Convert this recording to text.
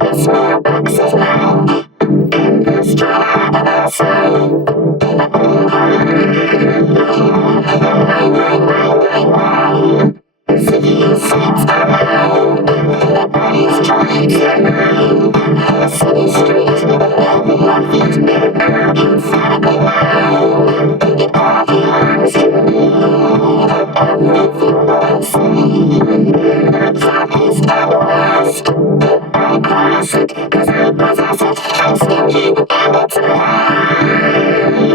Small boxes now, in this drive of our soul. City seems around, the bodies trying to move. The city streets with a level of feet are insanely loud. It all belongs to me, everything I see. Southeast and west, I cross it, 'cause I possess it. I still keep it, and it's alive.